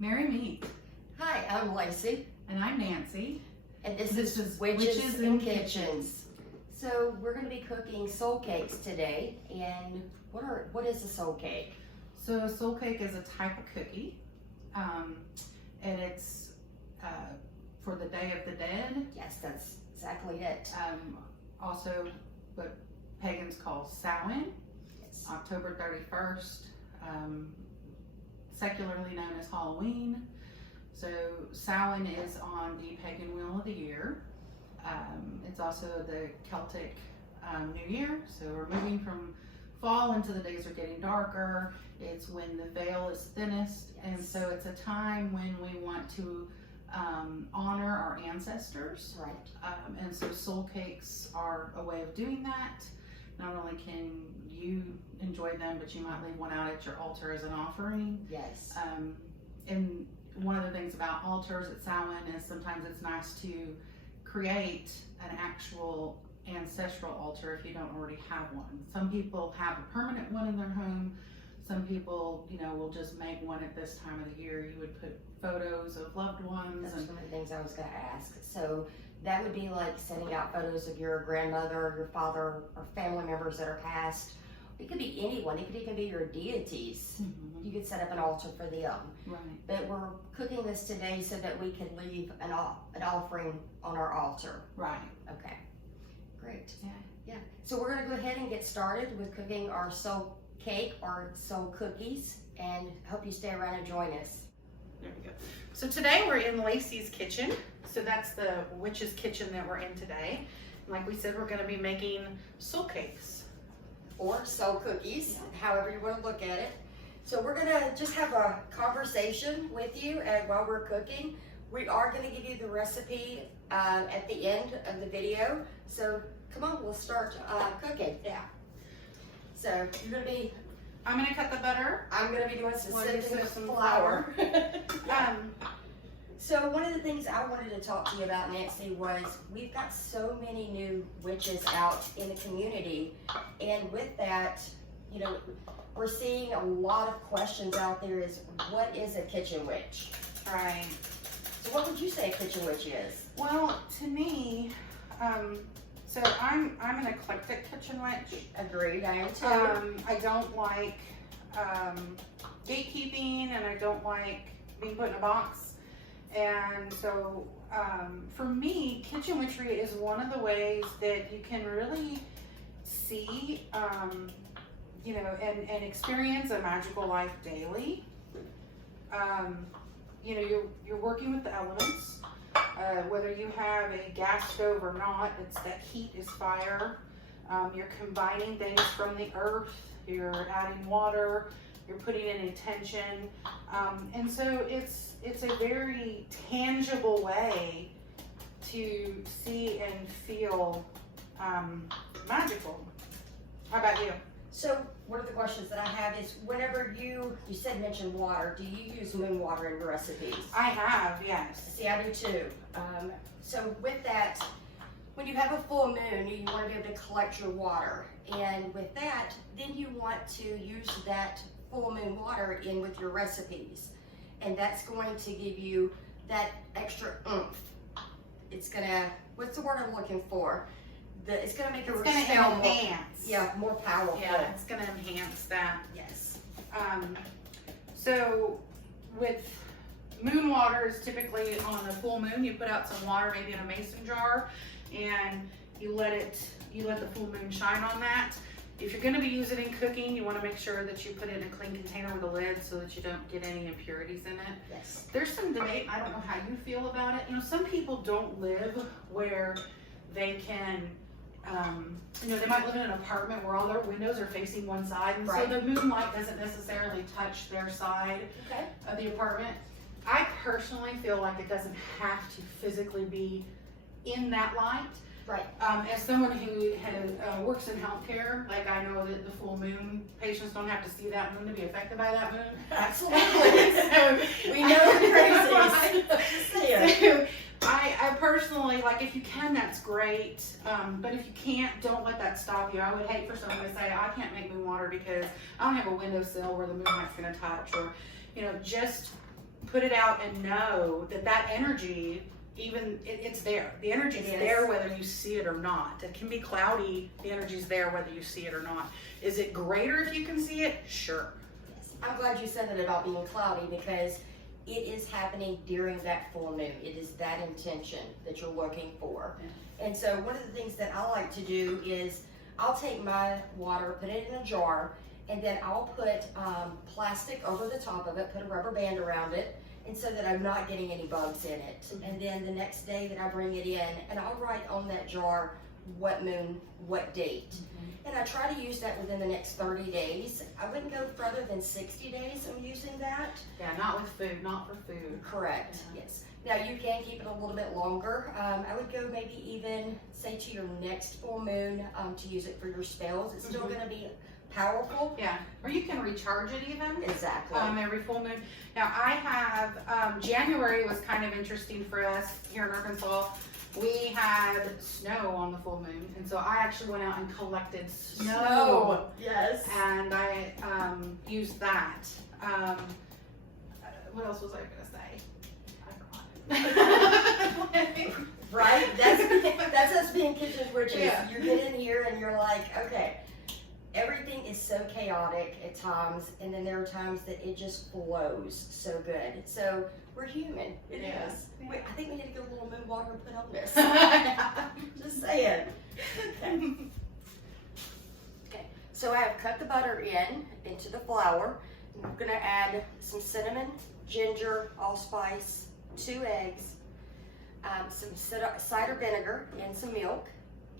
Merry Meet. Hi, I'm Lacey. And I'm Nancy. And this is Witches in Kitchens. So we're going to be cooking soul cakes today. And what is a soul cake? So a soul cake is a type of cookie. And it's for the Day of the Dead. Yes, that's exactly it. Also what pagans call Samhain. Yes. October 31st. Secularly known as Halloween. So Samhain is on the pagan wheel of the year. It's also the Celtic New Year. So we're moving from fall into the days are getting darker. It's when the veil is thinnest. Yes. And so it's a time when we want to honor our ancestors. Right. And so soul cakes are a way of doing that. Not only can you enjoy them, but you might leave one out at your altar as an offering. Yes. And one of the things about altars at Samhain is sometimes it's nice to create an actual ancestral altar if you don't already have one. Some people have a permanent one in their home. Some people, will just make one at this time of the year. You would put photos of loved ones. That's one of the things I was going to ask. So that would be like sending out photos of your grandmother, your father, or family members that are passed. It could be anyone. It could even be your deities. Mm-hmm. You could set up an altar for them. Right. But we're cooking this today so that we can leave an offering on our altar. Right. Okay. Great. Yeah. So we're going to go ahead and get started with cooking our soul cake or soul cookies, and hope you stay around and join us. There we go. So today we're in Lacey's kitchen. So that's the witch's kitchen that we're in today. Like we said, we're going to be making soul cakes. Or soul cookies, however you want to look at it. So we're going to just have a conversation with you while we're cooking. We are going to give you the recipe at the end of the video. So come on, we'll start cooking. Yeah. So you're going to be... I'm going to cut the butter. I'm going to be doing some sifting of some flour. So one of the things I wanted to talk to you about, Nancy, was we've got so many new witches out in the community, and with that, we're seeing a lot of questions out there is, what is a kitchen witch? Right. So what would you say a kitchen witch is? Well, to me, so I'm an eclectic kitchen witch. Agreed, I am too. I don't like gatekeeping, and I don't like being put in a box. And so for me, kitchen witchery is one of the ways that you can really see, and experience a magical life daily. You're working with the elements, whether you have a gas stove or not. It's that heat is fire. You're combining things from the earth. You're adding water. You're putting in intention, and so it's a very tangible way to see and feel magical. How about you? So one of the questions that I have is, whenever you mention water, do you use moon water in your recipes? I have, yes. See, I do too. So with that, when you have a full moon, you want to be able to collect your water, and with that, then you want to use that full moon water in with your recipes, and that's going to give you that extra oomph. It's gonna, what's the word I'm looking for? It's gonna make your smell more powerful. Yeah, it's gonna enhance that. Yes. So with moon water is typically on a full moon. You put out some water, maybe in a mason jar, and you let the full moon shine on that. If you're going to be using it in cooking, you want to make sure that you put it in a clean container with a lid so that you don't get any impurities in it. Yes. There's some debate, I don't know how you feel about it. Some people don't live where they can, they might live in an apartment where all their windows are facing one side, and right. So the moonlight doesn't necessarily touch their side of the apartment. I personally feel like it doesn't have to physically be in that light. Right. As someone who works in healthcare, like I know that the full moon patients don't have to see that moon to be affected by that moon. Absolutely. So, we know the crazies. So I personally, like, if you can, that's great. But if you can't, don't let that stop you. I would hate for someone to say, I can't make moon water because I don't have a windowsill where the moonlight's going to touch, or just put it out and know that that energy, even it's there. The energy's there whether you see it or not. It can be cloudy, the energy's there whether you see it or not. Is it greater if you can see it? Sure. Yes. I'm glad you said that about being cloudy, because it is happening during that full moon. It is that intention that you're looking for. Yeah. And so one of the things that I like to do is I'll take my water, put it in a jar, and then I'll put plastic over the top of it, put a rubber band around it, and so that I'm not getting any bugs in it. Mm-hmm. And then the next day that I bring it in, and I'll write on that jar what moon, what date. Mm-hmm. And I try to use that within the next 30 days. I wouldn't go further than 60 days of using that. Yeah, not with food, not for food. Correct, yeah. Yes. Now you can keep it a little bit longer. I would go maybe even, say, to your next full moon to use it for your spells. It's still going to be powerful. Yeah, or you can recharge it even. Exactly. Every full moon. Now I have, January was kind of interesting for us here in Arkansas. We had snow on the full moon, and so I actually went out and collected snow. Yes. And I used that. What else was I going to say? Right? That's us being kitchen witches. Yeah. You get in here and you're like, okay, everything is so chaotic at times, and then there are times that it just flows so good. So we're human. It is. Yeah. Wait, I think we need to get a little moon water and put on this. Just saying. Okay. Okay. So I have cut the butter into the flour. I'm gonna add some cinnamon, ginger, allspice, 2 eggs, some cider vinegar, and some milk.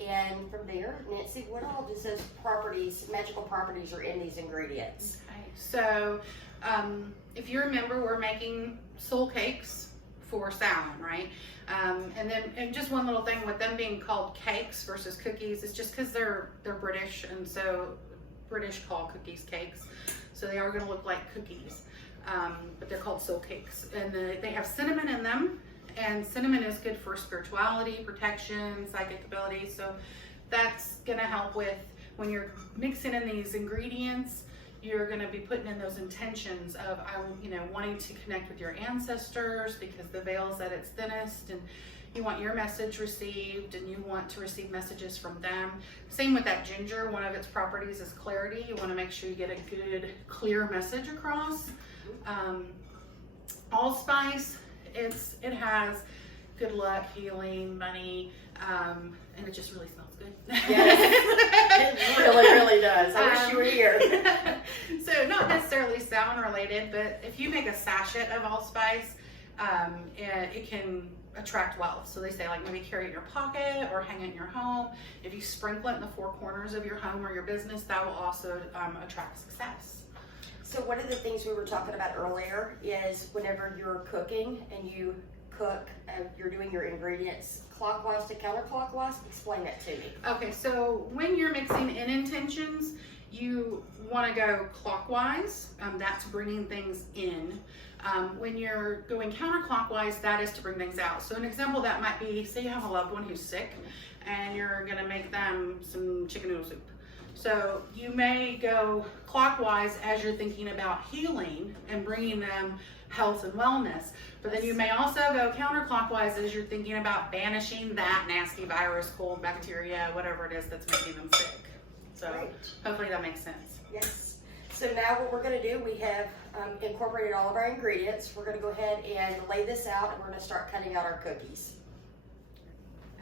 And from there, Nancy, what all does those properties, magical properties, are in these ingredients? Okay, so if you remember, we're making soul cakes for Samhain, right? And just one little thing with them being called cakes versus cookies, it's just because they're British, and so British call cookies cakes, so they are going to look like cookies, but they're called soul cakes, and they have cinnamon in them. And cinnamon is good for spirituality, protection, psychic abilities. So that's gonna help with when you're mixing in these ingredients, you're gonna be putting in those intentions of, wanting to connect with your ancestors because the veil's at its thinnest, and you want your message received, and you want to receive messages from them. Same with that ginger. One of its properties is clarity. You wanna make sure you get a good, clear message across. Allspice. It has good luck, healing, money, and it just really smells good. Yes, it really, really does. I wish you were here. So not necessarily Samhain related, but if you make a sachet of allspice, it can attract wealth. So they say, like, maybe carry it in your pocket or hang it in your home. If you sprinkle it in the 4 corners of your home or your business, that will also attract success. So one of the things we were talking about earlier is whenever you're cooking and you cook, you're doing your ingredients clockwise to counterclockwise. Explain that to me. Okay, so when you're mixing in intentions, you want to go clockwise. That's bringing things in. When you're going counterclockwise, that is to bring things out. So an example that might be, say you have a loved one who's sick and you're going to make them some chicken noodle soup. So you may go clockwise as you're thinking about healing and bringing them health and wellness. But then you may also go counterclockwise as you're thinking about banishing that nasty virus, cold, bacteria, whatever it is that's making them sick. So hopefully that makes sense. Yes. So now what we're going to do, we have incorporated all of our ingredients. We're going to go ahead and lay this out, and we're going to start cutting out our cookies.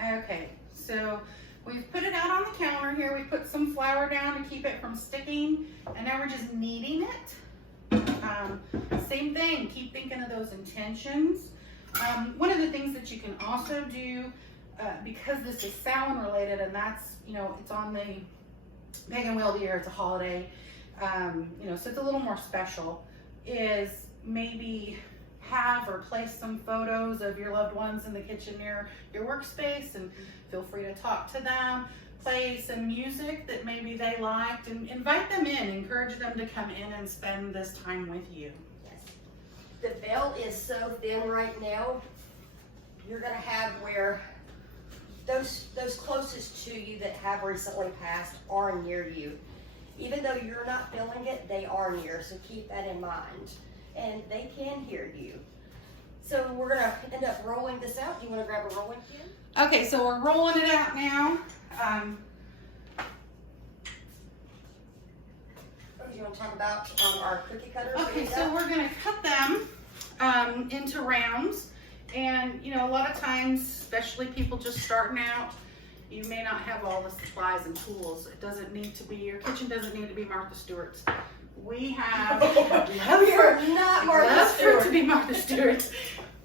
Okay, so we've put it out on the counter here. We put some flour down to keep it from sticking, and now we're just kneading it. Same thing, keep thinking of those intentions. One of the things that you can also do, because this is Samhain related, and that's, it's on the pagan wheel of the year, it's a holiday, so it's a little more special, is maybe have or place some photos of your loved ones in the kitchen near your workspace, and feel free to talk to them. Play some music that maybe they liked, and invite them in, encourage them to come in and spend this time with you. Yes. The veil is so thin right now, you're going to have where those closest to you that have recently passed are near you. Even though you're not feeling it, they are near, so keep that in mind. and they can hear you. So we're gonna end up rolling this out. Do you wanna grab a rolling pin? Okay, so we're rolling it out now. Do you wanna talk about our cookie cutters? Okay, so we're gonna cut them into rounds. And you know, a lot of times, especially people just starting out, you may not have all the supplies and tools. It doesn't need to be, your kitchen doesn't need to be Martha Stewart's. We have, we are not Martha Stewart. to be Martha Stewart's,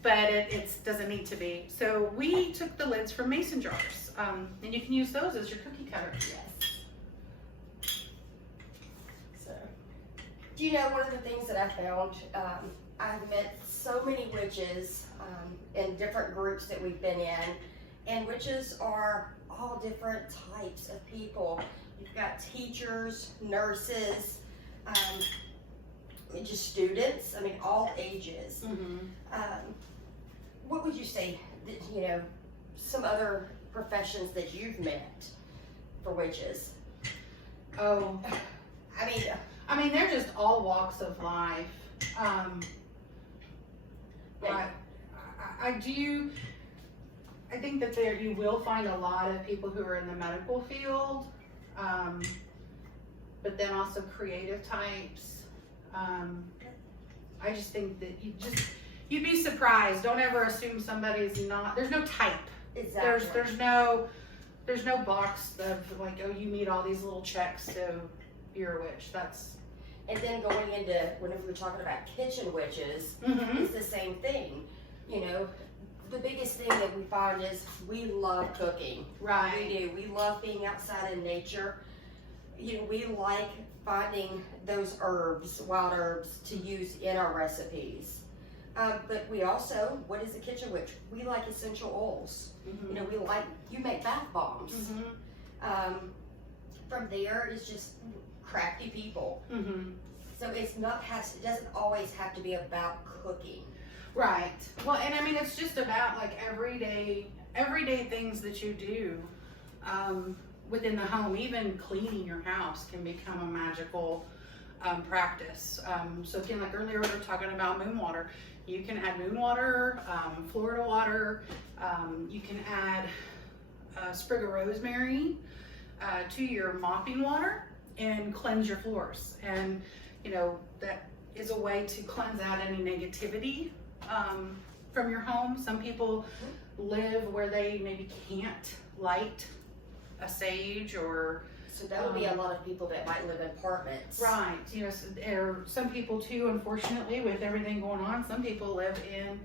but it doesn't need to be. So we took the lids from mason jars, and you can use those as your cookie cutter. Yes. So, do you know one of the things that I found? I've met so many witches in different groups that we've been in, and witches are all different types of people. You've got teachers, nurses, just students. I mean, all ages. What would you say that, you know, some other professions that you've met for witches? Oh, I mean, they're just all walks of life. I think that there you will find a lot of people who are in the medical field, but then also creative types. I just think that you'd be surprised. Don't ever assume somebody's not. There's no type. Exactly. There's no box of like, oh, you meet all these little checks, so you're a witch. And then going into, whenever we're talking about kitchen witches, it's the same thing. You know, the biggest thing that we find is we love cooking. Right. We do. We love being outside in nature. You know, we like finding those herbs, wild herbs, to use in our recipes. But we also, what is a kitchen witch? We like essential oils. You know, you make bath bombs. From there, it's just crafty people. So it doesn't always have to be about cooking. Right. Well, and I mean, it's just about like everyday things that you do within the home. Even cleaning your house can become a magical practice. So again, like earlier we were talking about moon water. You can add moon water, Florida water. You can add a sprig of rosemary to your mopping water and cleanse your floors. And you know, that is a way to cleanse out any negativity from your home. Some people live where they maybe can't light a sage, or so that would be a lot of people that might live in apartments. Right. You know, or some people too, unfortunately, with everything going on, some people live in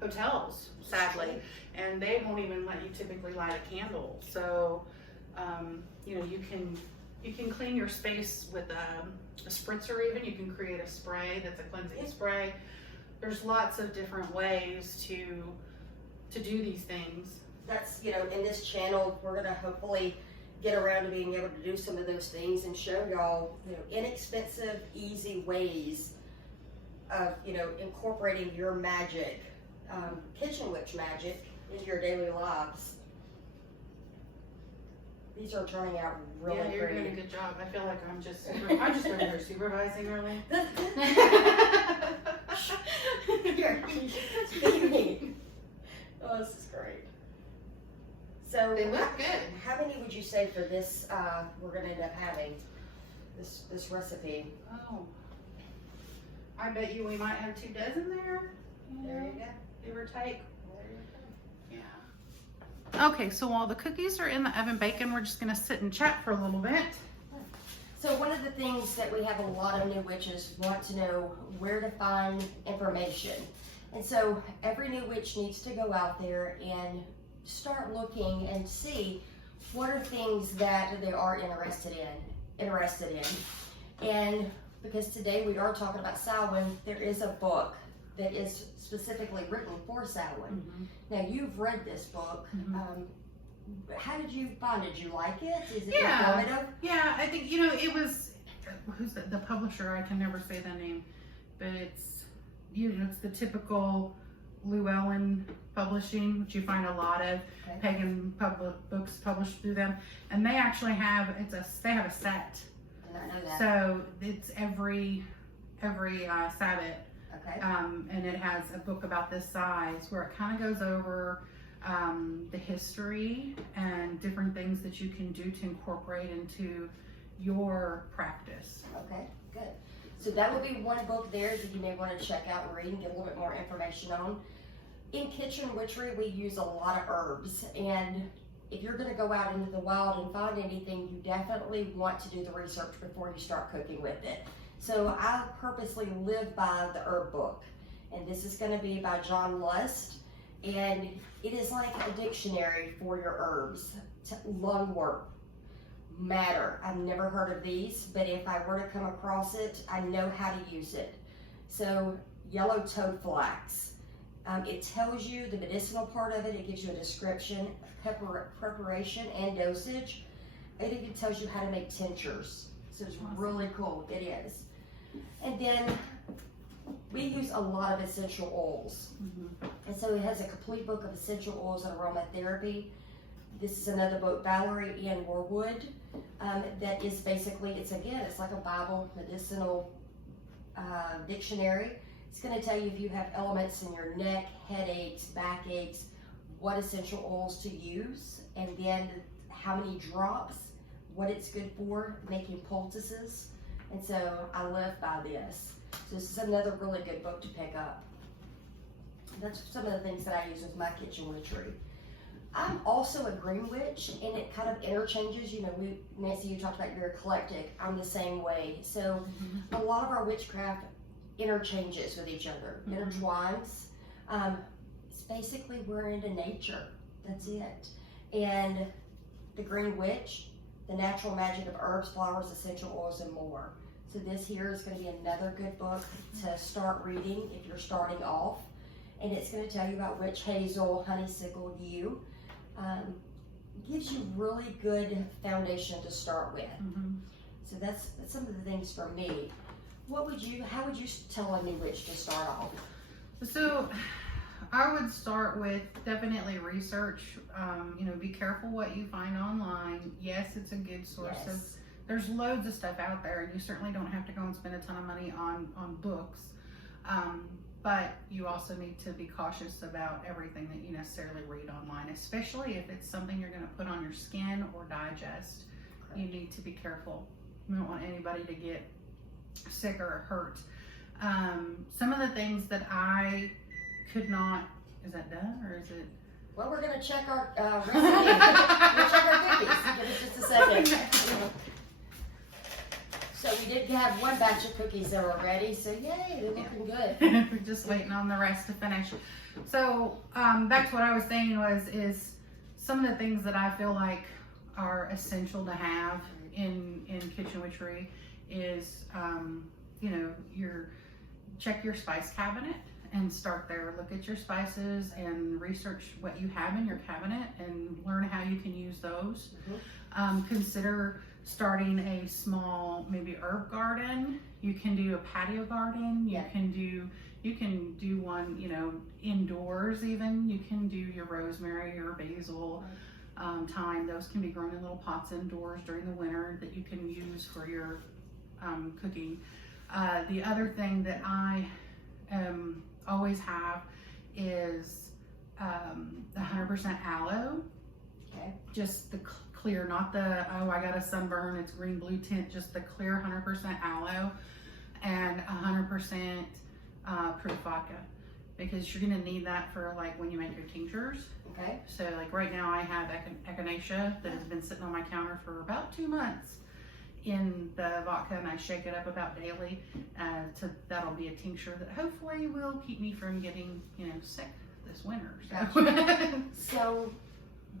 hotels, sadly, and they won't even let you typically light a candle. So, you know, you can clean your space with a spritzer. Even you can create a spray that's a cleansing spray. There's lots of different ways to do these things. That's, you know, in this channel, we're gonna hopefully get around to being able to do some of those things and show y'all, you know, inexpensive, easy ways of, you know, incorporating your magic, kitchen witch magic into your daily lives. These are turning out really Yeah, you're pretty. doing a good job. I feel like I'm just over here supervising early. Oh, this is great. So They look good. How many would you say for this? We're gonna end up having this recipe. Oh, I bet you we might have 2 dozen there. There you go. Give or take. Yeah. Okay, so while the cookies are in the oven baking, we're just gonna sit and chat for a little bit. So one of the things that we have a lot of new witches want to know where to find information. And so every new witch needs to go out there and start looking and see what are things that they are interested in. And because today we are talking about Samhain, there is a book that is specifically written for Samhain. Now you've read this book. How did you find it? Did you like it? Is it informative? Yeah, I think, you know, it was, who's the publisher? I can never say the name, but it's, you know, it's the typical Llewellyn Publishing, which you find a lot of pagan books published through them, and they actually have they have a set. Did not know that. So it's every Sabbath. Okay. And it has a book about this size where it kind of goes over the history and different things that you can do to incorporate into your practice. Okay, good. So that would be one book there that you may want to check out and read and get a little bit more information on. In kitchen witchery, we use a lot of herbs, and if you're going to go out into the wild and find anything, you definitely want to do the research before you start cooking with it. So I purposely live by the herb book, and this is going to be by John Lust, and it is like a dictionary for your herbs. Lungwort, madder. I've never heard of these, but if I were to come across it, I know how to use it. So yellow toad flax. It tells you the medicinal part of it. It gives you a description, preparation, and dosage. It even tells you how to make tinctures. So it's really cool. It is. And then we use a lot of essential oils. And so it has a complete book of essential oils and aromatherapy. This is another book, Valerie Ann Warwood, that is basically, it's like a Bible medicinal dictionary. It's going to tell you if you have elements in your neck, headaches, backaches, what essential oils to use, and then how many drops, what it's good for, making poultices. And so I live by this. So this is another really good book to pick up. That's some of the things that I use with my kitchen witchery. I'm also a green witch, and it kind of interchanges. You know, Nancy, you talked about you're eclectic. I'm the same way. So a lot of our witchcraft interchanges with each other, intertwines. It's basically we're into nature. That's it. And the Green Witch, the natural magic of herbs, flowers, essential oils, and more. So this here is going to be another good book to start reading if you're starting off. And it's going to tell you about witch hazel, honeysuckle, yew. Gives you really good foundation to start with. So that's some of the things for me. How would you tell a new witch to start off? So I would start with definitely research. Be careful what you find online. Yes, it's a good source of. There's loads of stuff out there, and you certainly don't have to go and spend a ton of money on books. But you also need to be cautious about everything that you necessarily read online, especially if it's something you're going to put on your skin or digest. Correct. You need to be careful. You don't want anybody to get sick or hurt. Some of the things that I could not, is that done or is it? Well, we're going to check our recipe. We'll check our cookies. Give us just a second. Okay. So we did have one batch of cookies that were ready, so yay, they're looking good. We're just waiting on the rest to finish. So back to what I was saying is some of the things that I feel like are essential to have in kitchen witchery is check your spice cabinet and start there. Look at your spices and research what you have in your cabinet and learn how you can use those. Consider starting a small maybe herb garden. You can do a patio garden. You can do one indoors even. You can do your rosemary or basil, thyme. Those can be grown in little pots indoors during the winter that you can use for your cooking. The other thing that I always have is 100% aloe. Okay. Just the clear, not the, I got a sunburn, it's green blue tint, just the clear 100% aloe and 100% proof vodka, because you're gonna need that for like when you make your tinctures. Okay. So like right now I have echinacea that has been sitting on my counter for about 2 months in the vodka, and I shake it up about daily. That'll be a tincture that hopefully will keep me from getting sick this winter. So. Gotcha. So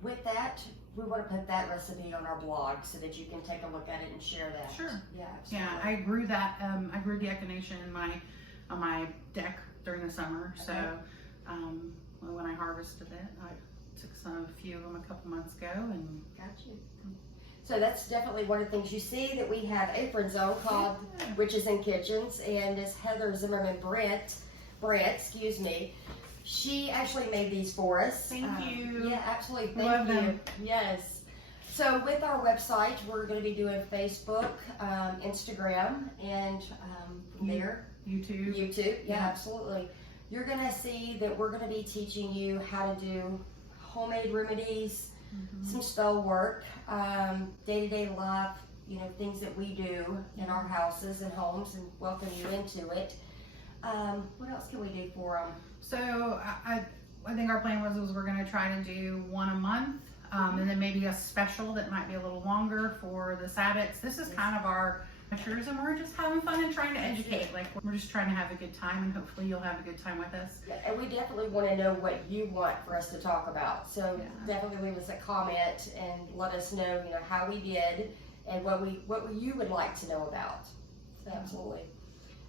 with that, we want to put that recipe on our blog so that you can take a look at it and share that. Sure. Yeah. Absolutely. Yeah, I grew that. I grew the echinacea on my deck during the summer. Okay. So when I harvested it, I took a few of them a couple months ago and. Got you. So that's definitely one of the things you see that we have aprons on called Witches in Kitchens, and this Heather Zimmerman Brett, excuse me. She actually made these for us. Thank you. Yeah, absolutely. Love Thank you. them. Yes. So with our website, we're going to be doing Facebook, Instagram, and from there, YouTube. Yeah, absolutely. You're going to see that we're going to be teaching you how to do homemade remedies, some spell work, day-to-day life, you know, things that we do in our houses and homes, and welcome you into it. What else can we do for them? So I think our plan was we're going to try to do one a month, and then maybe a special that might be a little longer for the Sabbats. This is kind of our matures, and we're just having fun and trying to educate. Like, we're just trying to have a good time, and hopefully you'll have a good time with us. Yeah, and we definitely want to know what you want for us to talk about. So definitely leave us a comment and let us know, you know, how we did and what you would like to know about. Absolutely.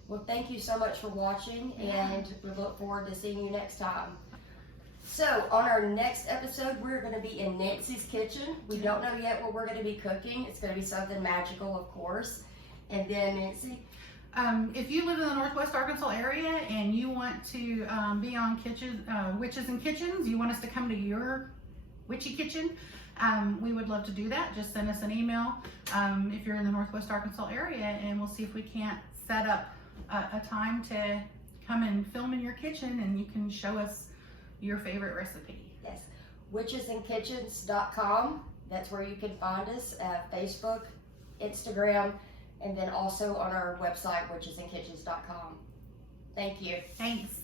Well, thank you so much for watching, and we look forward to seeing you next time. So on our next episode, we're going to be in Nancy's kitchen. We don't know yet what we're going to be cooking. It's going to be something magical, of course. And then Nancy, if you live in the Northwest Arkansas area and you want to be on Witches and Kitchens, you want us to come to your witchy kitchen, we would love to do that. Just send us an email if you're in the Northwest Arkansas area, and we'll see if we can't set up a time to come and film in your kitchen, and you can show us your favorite recipe. Yes, witchesandkitchens.com. That's where you can find us at Facebook, Instagram, and then also on our website, witchesandkitchens.com. Thank you. Thanks.